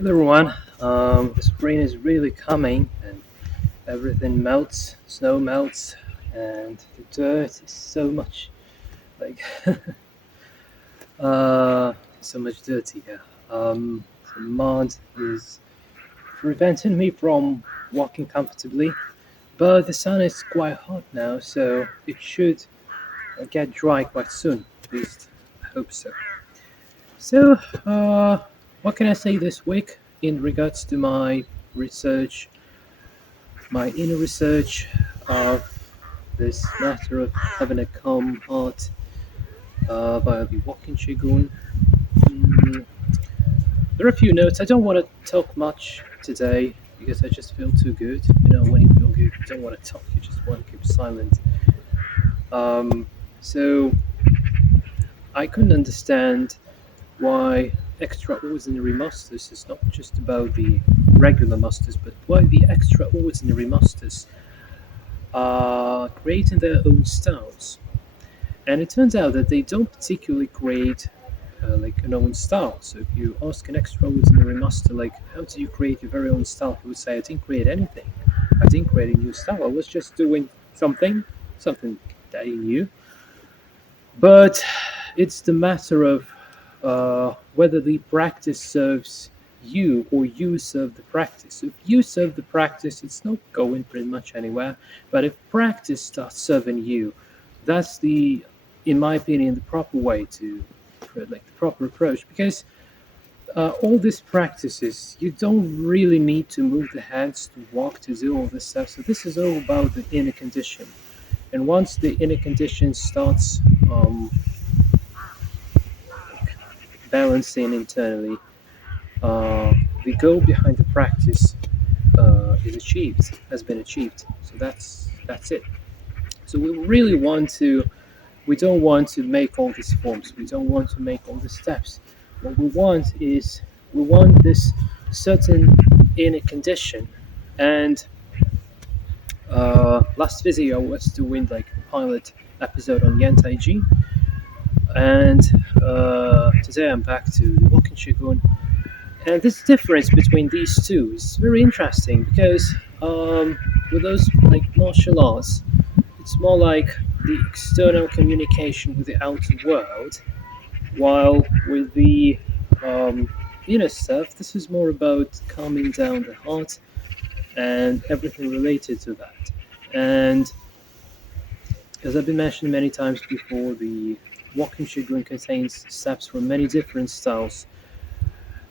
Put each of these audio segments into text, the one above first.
Hello everyone. The spring is really coming and everything melts, snow melts, and the dirt is so much like uh, so much dirty here. The mud is preventing me from walking comfortably, but the sun is quite hot now, so it should get dry quite soon. At least I hope so. So, what can I say this week in regards to my research, my inner research of this matter of having a calm heart via the walking Qigong? Mm, there are a few notes. I don't want to talk much today because I just feel too good. You know, when you feel good, you don't want to talk, you just want to keep silent. Um, so, I couldn't understand why extraordinary masters is not just about the regular masters, but why the extraordinary masters are creating their own styles. And it turns out that they don't particularly create like an own style. So if you ask an extraordinary master, like, how do you create your very own style? He would say, I didn't create anything. I didn't create a new style. I was just doing something that he knew. But it's the matter of whether the practice serves you or you serve the practice. So if you serve the practice, it's not going pretty much anywhere. But if practice starts serving you, that's in my opinion, the proper way to, like the proper approach. Because all these practices, you don't really need to move the hands to walk to do all this stuff. So this is all about the inner condition. And once the inner condition starts balancing internally, the goal behind the practice has been achieved. So that's it. So we don't want to make all these forms. We don't want to make all the steps. What we want is we want this certain inner condition. And last video I was doing like the pilot episode on Yan Tai Chi, and today I'm back to the walking Qigong. And this difference between these two is very interesting because with those like martial arts, it's more like the external communication with the outer world, while with the inner stuff, this is more about calming down the heart and everything related to that. And as I've been mentioning many times before, the walking Qigong contains steps from many different styles.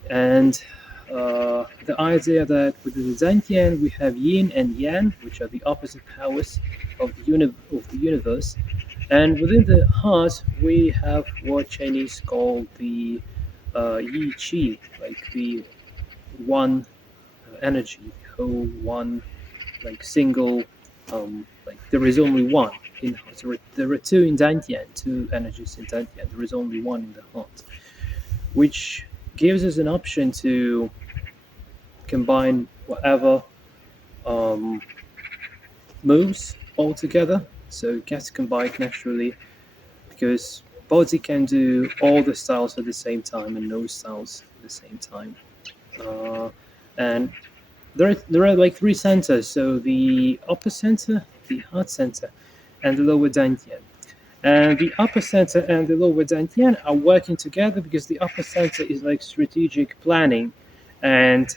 And the idea that within the Dantian we have yin and yang, which are the opposite powers of the universe, and within the heart we have what Chinese call the yi qi, like the one energy, the whole one, like single, like there is only one in heart. There are two in Dantian, two energies in Dantian. There is only one in the heart, which gives us an option to combine whatever um, moves all together. So it gets combined naturally because body can do all the styles at the same time and no styles at the same time. Uh, and there are like three centers. So the upper center, the heart center, and the lower dantian. And the upper center and the lower dantian are working together because the upper center is like strategic planning, and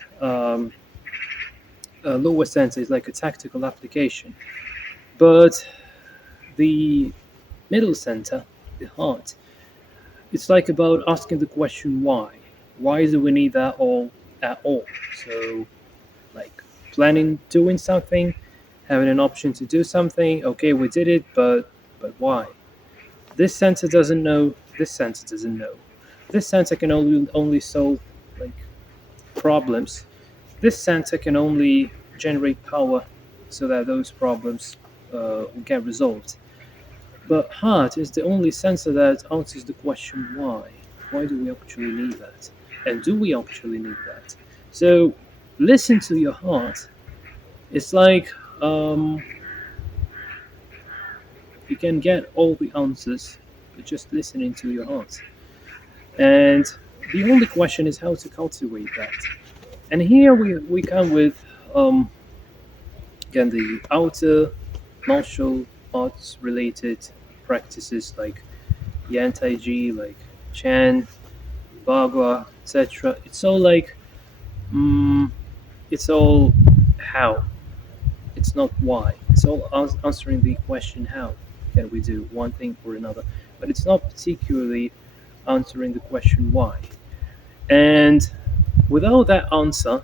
lower center is like a tactical application. But the middle center, the heart, it's like about asking the question why. Why do we need that all at all? So like planning doing something, having an option to do something. Okay, we did it, but why? This center doesn't know. This center doesn't know. This center can only solve like problems. This center can only generate power so that those problems get resolved. But heart is the only sensor that answers the question why. Why do we actually need that? And do we actually need that? So listen to your heart. It's like you can get all the answers by just listening to your heart. And the only question is how to cultivate that. And here we come with again the outer martial arts related practices like Yan Tai Chi, like Chan, Bagua, etc. It's all like mm, it's all how. It's not why. It's all answering the question how can we do one thing or another, but it's not particularly answering the question why. And without that answer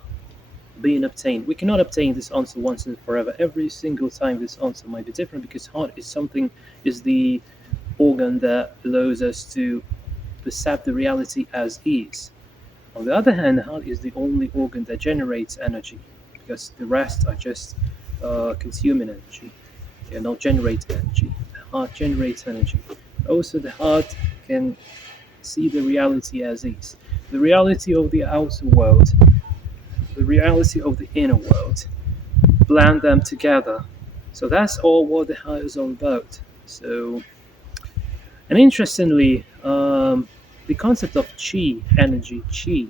being obtained, we cannot obtain this answer once and forever. Every single time this answer might be different because heart is the organ that allows us to perceive the reality as is. On the other hand, the heart is the only organ that generates energy because the rest are just consuming energy. They are not generating energy. The heart generates energy. Also, the heart can see the reality as is. The reality of the outer world, the reality of the inner world, blend them together. So that's all what the heart is all about. So, and interestingly, the concept of chi, energy, chi,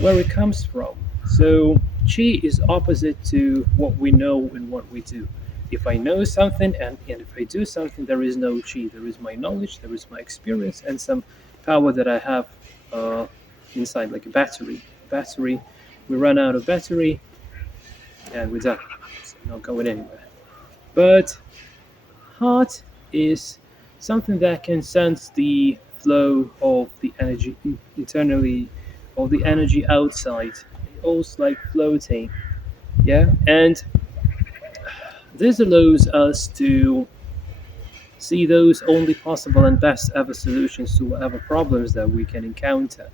where it comes from. So chi is opposite to what we know and what we do. If I know something and if I do something, there is no chi. There is my knowledge, there is my experience, and some power that I have uh, inside, like a battery. Battery, we run out of battery and we're done. It's not going anywhere. But heart is something that can sense the flow of the energy internally or the energy outside. Also like floating. Yeah. And this allows us to see those only possible and best ever solutions to whatever problems that we can encounter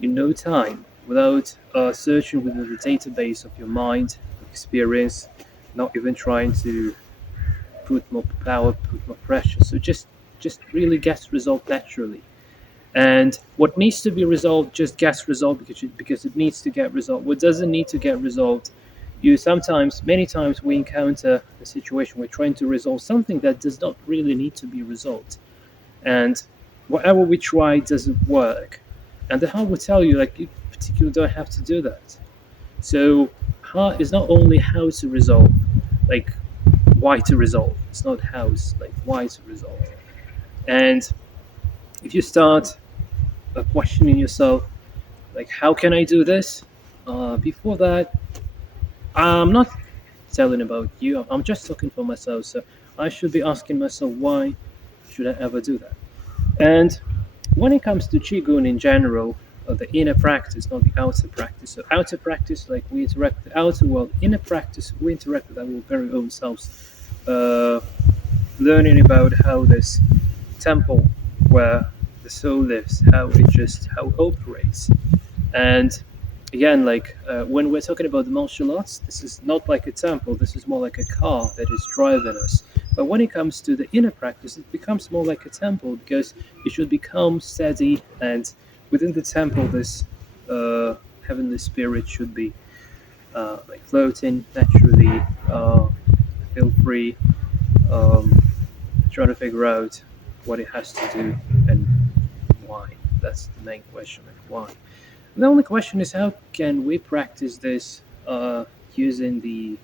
in no time without searching within the database of your mind, experience, not even trying to put more power, put more pressure. So just really gets resolved naturally. And what needs to be resolved just gets resolved because it needs to get resolved. What doesn't need to get resolved, many times, we encounter a situation we're trying to resolve something that does not really need to be resolved, and whatever we try doesn't work. And the heart will tell you, like, you particularly don't have to do that. So, heart is not only how to resolve, like why to resolve. It's not how, it's like why to resolve. And if you start questioning yourself, like, how can I do this? Before that, I'm not telling about you. I'm just talking for myself. So I should be asking myself, why should I ever do that? And when it comes to Qigong in general, the inner practice, not the outer practice. So outer practice, like we interact with the outer world. Inner practice, we interact with our very own selves. Learning about how this temple where the soul lives, how it operates. And again, like when we're talking about the martial arts, this is not like a temple. This is more like a car that is driving us. But when it comes to the inner practice, it becomes more like a temple because it should become steady, and within the temple, this heavenly spirit should be like floating naturally, feel free, um, trying to figure out what it has to do and why. That's the main question, like why. The only question is how can we practice this using the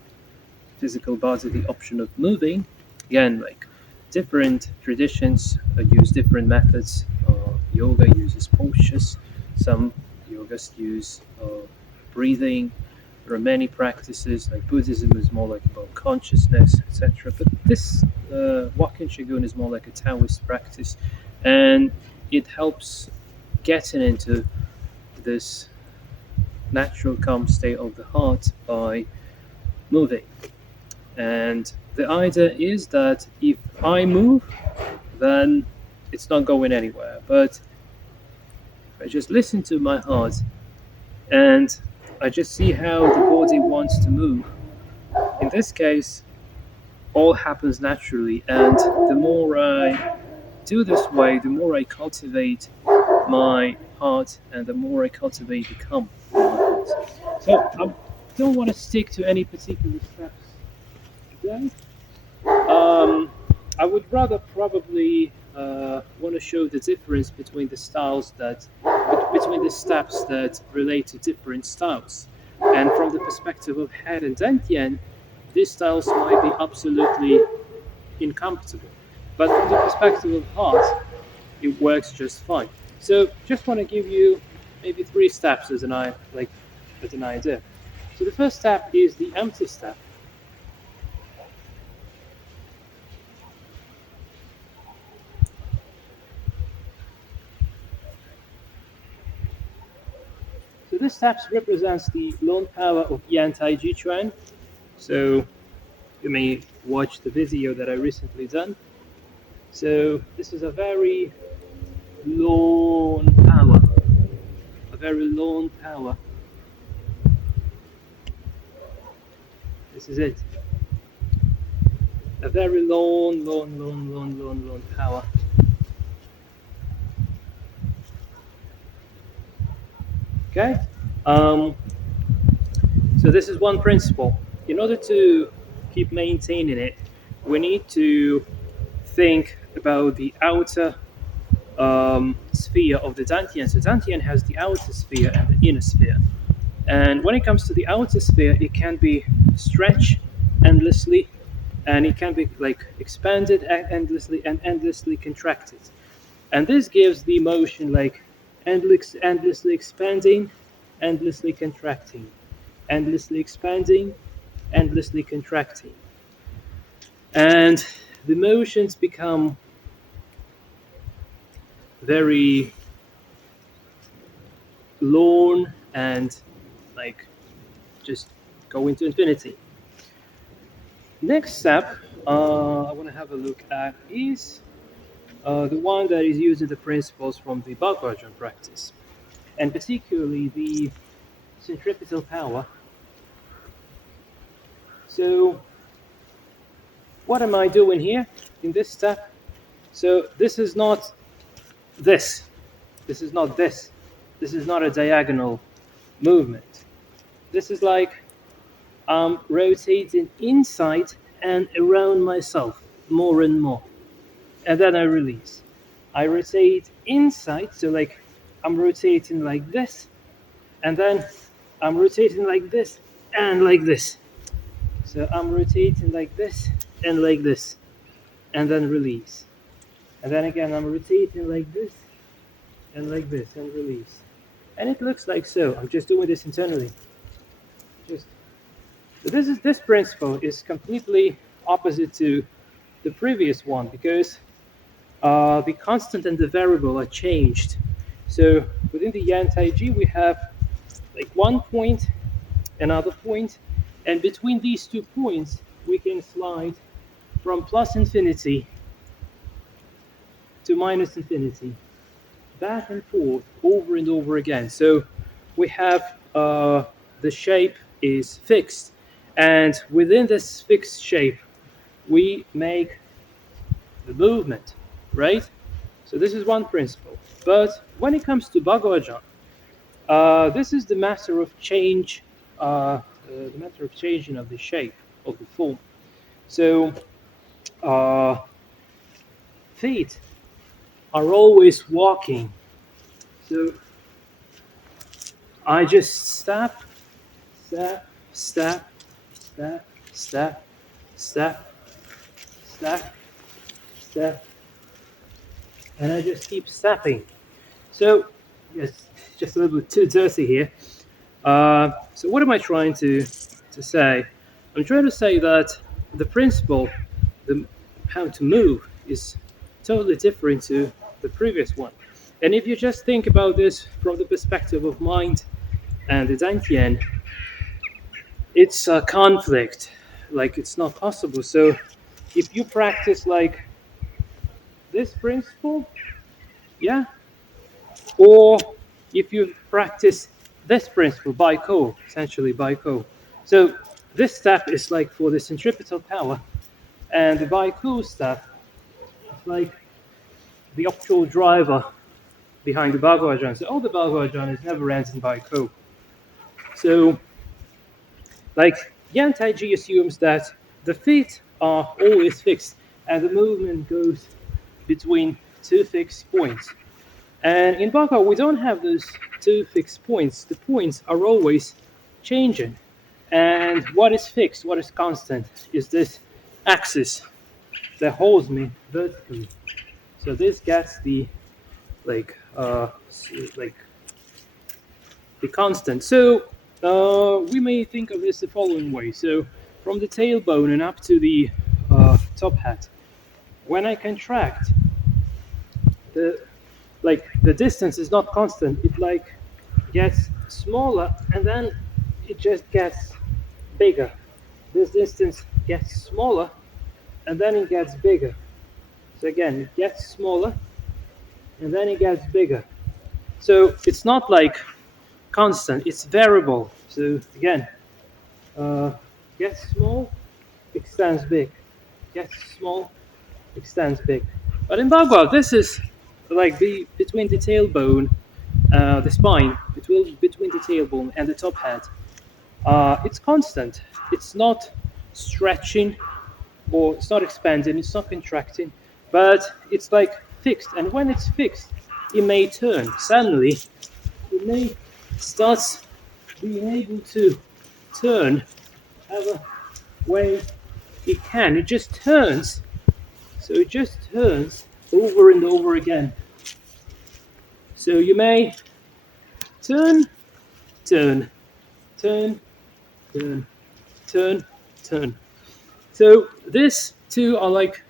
physical body, the option of moving. Again, like different traditions use different methods. Yoga uses postures. Some yogas use breathing. There are many practices. Like Buddhism is more like about consciousness, etc. But this walking Qigong is more like a Taoist practice, and it helps getting into this natural calm state of the heart by moving. And the idea is that if I move, then it's not going anywhere. But if I just listen to my heart and I just see how the body wants to move, in this case, all happens naturally. And the more I do this way, the more I cultivate my heart and the more I cultivate the calm in my heart. So I don't want to stick to any particular steps today. I would rather probably want to show the difference between the styles that between the steps that relate to different styles. And from the perspective of head and Dantian, these styles might be absolutely incompatible. But from the perspective of heart, it works just fine. So just want to give you maybe three steps as as an idea. So the first step is the empty step. So this step represents the lone power of Yan Tai Chi Chuan. So you may watch the video that I recently done. So this is a very lone power, a very lone power. This is it. A very lone power. Okay? Um, so this is one principle. In order to keep maintaining it, we need to think about the outer sphere of the Dantian. So Dantian has the outer sphere and the inner sphere. And when it comes to the outer sphere, it can be stretched endlessly, and it can be like expanded endlessly and endlessly contracted. And this gives the motion like endlessly expanding, endlessly contracting, endlessly expanding, endlessly contracting. And the motions become very lone and like just go into infinity. Next step I want to have a look at is the one that is using the principles from the Bhagavatam practice, and particularly the centripetal power. So, what am I doing here in this step? So, this is not this. This is not this. This is not a diagonal movement. This is like I'm rotating inside and around myself more and more. And then I release. I rotate inside, so like I'm rotating like this, and then I'm rotating like this and like this. So I'm rotating like this and like this, and then release. And then again, I'm rotating like this and like this and release. And it looks like so. I'm just doing this internally. Just so this principle is completely opposite to the previous one because the constant and the variable are changed. So within the Yan Tai Chi, we have like one point, another point, and between these 2 points, we can slide from plus infinity to minus infinity, back and forth, over and over again. So we have the shape is fixed, and within this fixed shape, we make the movement, right? So this is one principle. But when it comes to Bhagavatam, this is the matter of change, the matter of changing of the shape of the form. So uh, feet are always walking. So I just step, step, step, step, step, step, step, step, and I just keep stepping. So yes, just a little bit too dirty here. So what am I trying to say? I'm trying to say that the principle, the how to move, is totally different to the previous one. And if you just think about this from the perspective of mind and the Dantian, it's a conflict. Like it's not possible. So if you practice like this principle, yeah, or if you practice this principle by co, essentially by co. So this step is like for the centripetal power, and the by co step is like the actual driver behind the Bhagavatam. So all the Bhagavatam is never ends in by co. So like Yan Tai Chi assumes that the feet are always fixed and the movement goes between two fixed points. And in Bhagavad, we don't have those two fixed points. The points are always changing. And what is fixed, what is constant, is this axis that holds me vertically. So this gets the like like the constant. So we may think of this the following way. So from the tailbone and up to the top hat, when I contract, the the distance is not constant. It like gets smaller and then it just gets bigger. This distance gets smaller and then it gets bigger. So again, it gets smaller and then it gets bigger. So it's not like constant, it's variable. So again, uh, gets small, extends big, gets small, extends big. But in Bhagavad, this is like the between the tailbone, the spine, between the tailbone and the top head. It's constant. It's not stretching or it's not expanding, it's not contracting, but it's like fixed. And when it's fixed, it may turn. Suddenly, it may start being able to turn however way it can. It just turns. So it just turns over and over again. So you may turn, turn, turn, turn, turn, turn. So these two are like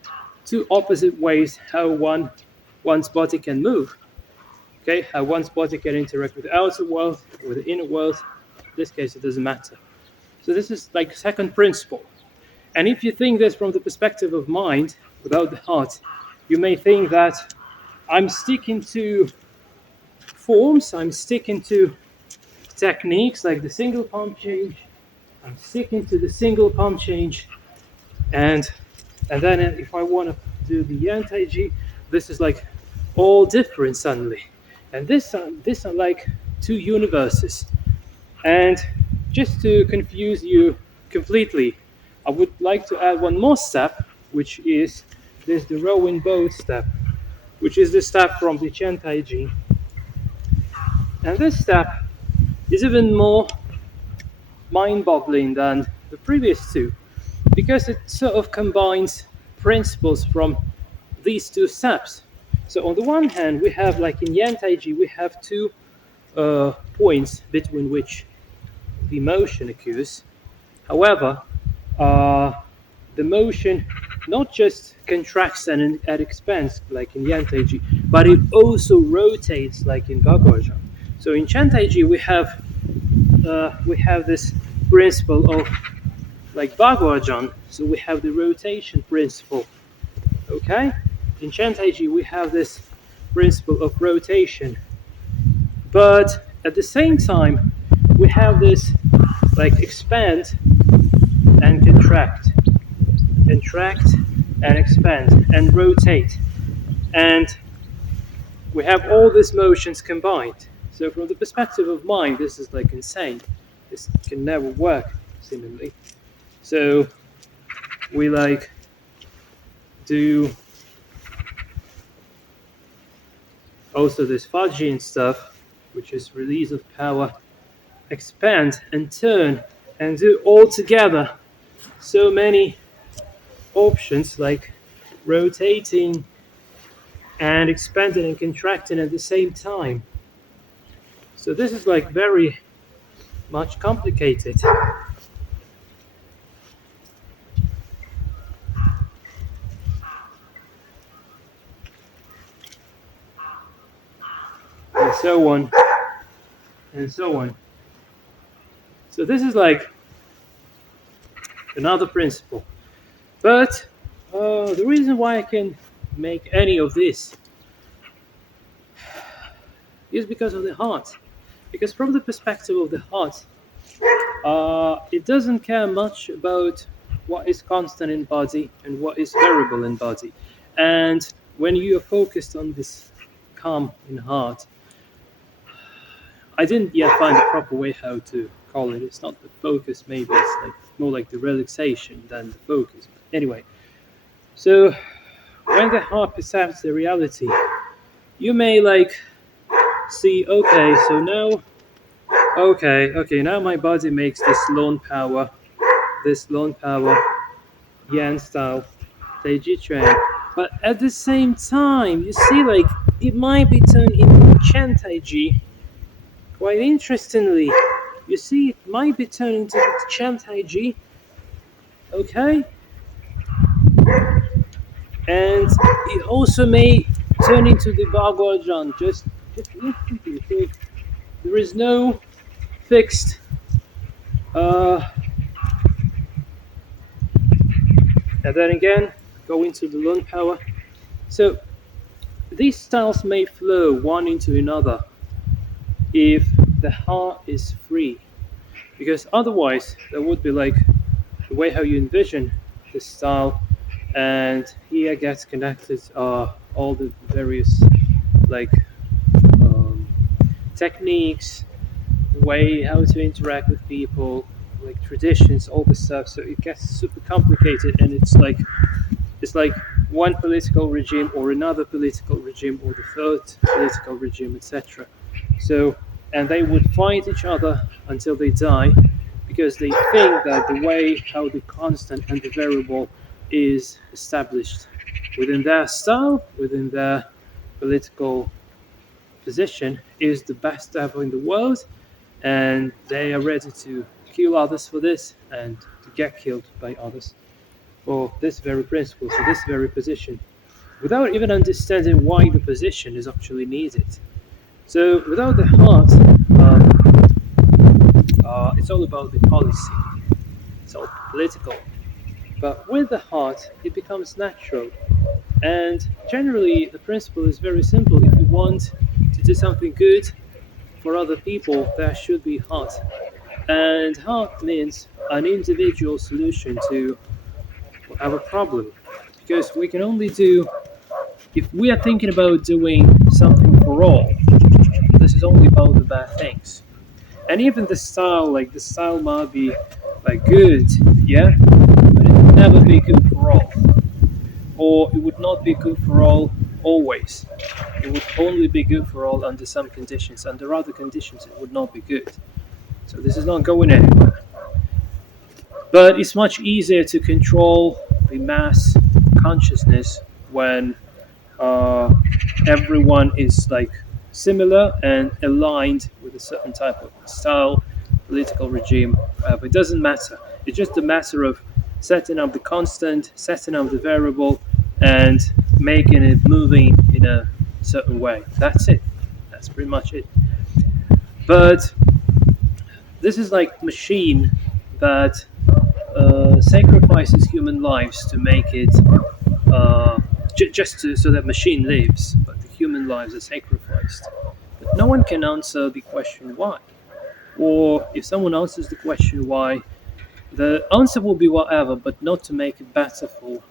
two opposite ways how one's body can move. Okay, how one's body can interact with the outer world, with the inner world. In this case, it doesn't matter. So this is like second principle. And if you think this from the perspective of mind, without the heart, you may think that I'm sticking to forms, I'm sticking to techniques like the single palm change, I'm sticking to the single palm change, and then if I want to do the anti-G, this is like all different suddenly. And this are like two universes. And just to confuse you completely, I would like to add one more step, which is this the rowing boat step, which is the step from the Chantai-Ji. And this step is even more mind-boggling than the previous two, because it sort of combines principles from these two steps. So on the one hand, we have like in Yantai-Ji, we have two points between which the motion occurs. However, the motion not just contracts and expands like in Yantai-Ji, but it also rotates like in Bhagavad. So in Chantai-Ji, we have this principle of like Bhagavajan, so we have the rotation principle. Okay? In Chantai-Ji, we have this principle of rotation. But at the same time, we have this like expand and contract and expand and rotate. And we have all these motions combined. So from the perspective of mind, this is like insane. This can never work, seemingly. So we like do also this Fajin stuff, which is release of power, expand and turn and do all together so many options like rotating and expanding and contracting at the same time. So this is like very much complicated. And so on and so on. So this is like another principle. But the reason why I can make any of this is because of the heart. Because from the perspective of the heart, it doesn't care much about what is constant in body and what is variable in body. And when you are focused on this calm in heart, I didn't yet find a proper way how to call it. It's not the focus, maybe it's like more like the relaxation than the focus. But anyway, so when the heart perceives the reality, you may like See, okay, so now, okay, now my body makes this lone power, Yan style, Taiji Chuan. But at the same time, you see, like, it might be turned into Chen Taiji. Quite interestingly, you see, it might be turned into Chen Taiji, okay? And it also may turn into the Baghuajan, just instantly. So there is no fixed, uh, and then again, go into the lung power. So these styles may flow one into another if the heart is free, because otherwise there would be like the way how you envision the style, and here gets connected all the various like um, techniques, the way how to interact with people, like traditions, all this stuff. So it gets super complicated, and it's like one political regime or another political regime or the third political regime, etc. So, and they would fight each other until they die because they think that the way how the constant and the variable is established within their style, within their political position, is the best ever in the world, and they are ready to kill others for this and to get killed by others for this very principle, for this very position, without even understanding why the position is actually needed. So, without the heart, it's all about the policy, it's all political. But with the heart, it becomes natural. And generally, the principle is very simple. If you want to do something good for other people, there should be heart. And heart means an individual solution to whatever problem. Because we can only do, if we are thinking about doing something for all, this is only about the bad things. And even the style might be like good, yeah, but it would never be good for all, or it would not be good for all always. It would only be good for all under some conditions. Under other conditions, it would not be good. So this is not going anywhere. But it's much easier to control the mass consciousness when uh, everyone is like similar and aligned with a certain type of style, political regime. But it doesn't matter. It's just a matter of setting up the constant, setting up the variable, and making it moving in a certain way. That's it. That's pretty much it. But this is like machine that sacrifices human lives to make it so that machine lives, but the human lives are sacrificed. But no one can answer the question why. Or if someone answers the question why, the answer will be whatever, but not to make it better for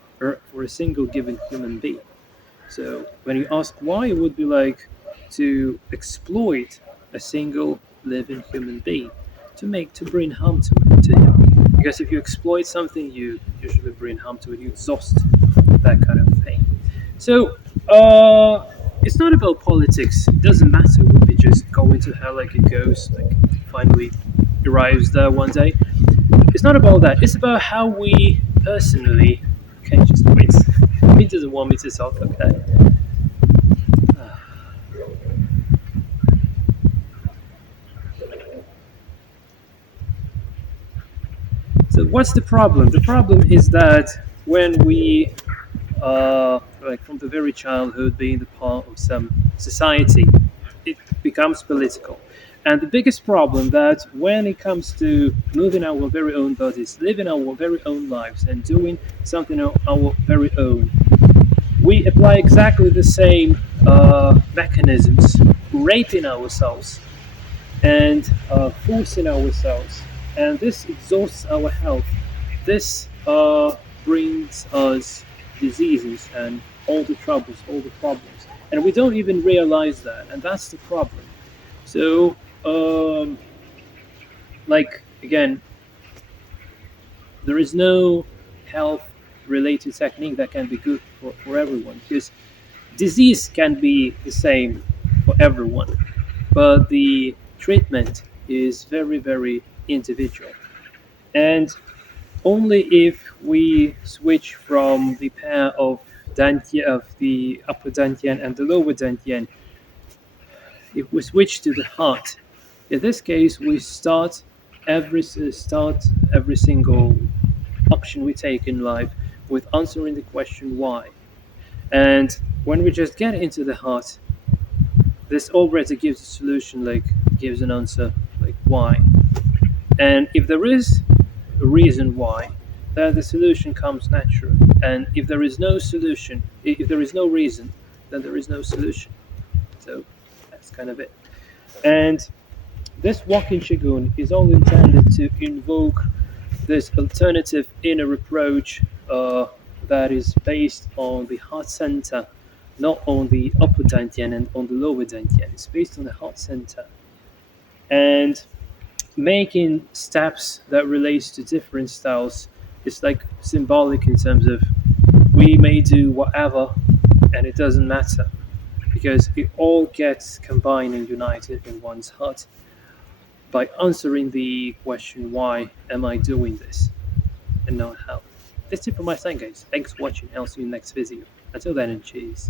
a single given human being. So when you ask why, it would be like to exploit a single living human being to bring harm to him. Because if you exploit something, you usually bring harm to it. You exhaust that kind of thing. So it's not about politics. It doesn't matter. It would be just going to hell like it goes, like finally arrives there one day. It's not about that. It's about how we personally. Okay, just wait. He doesn't want me to talk. Okay. So what's the problem? The problem is that when we, like from the very childhood, being the part of some society, it becomes political. And the biggest problem that when it comes to moving our very own bodies, living our very own lives, and doing something of our very own, we apply exactly the same mechanisms, raping ourselves and forcing ourselves. And this exhausts our health. This brings us diseases and all the troubles, all the problems. And we don't even realize that. And that's the problem. So, like, again, there is no health related technique that can be good for everyone because disease can be the same for everyone. but the treatment is very, very individual. And only if we switch from the pair of Dantian, of the upper Dantian and the lower Dantian, if we switch to the heart, in this case we start every single action we take in life with answering the question why. And when we just get into the heart, this already gives a solution, like gives an answer, like why. And if there is a reason why, then the solution comes natural. And if there is no solution, if there is no reason, then there is no solution. So that's kind of it. And this walking Qigong is all intended to invoke this alternative inner approach that is based on the heart center, not on the upper dantian and on the lower dantian. It's based on the heart center. And making steps that relates to different styles is like symbolic in terms of we may do whatever and it doesn't matter because it all gets combined and united in one's heart by answering the question why am I doing this and not how. That's it for my side, guys. Thanks for watching. I'll see you in the next video. Until then, and cheers.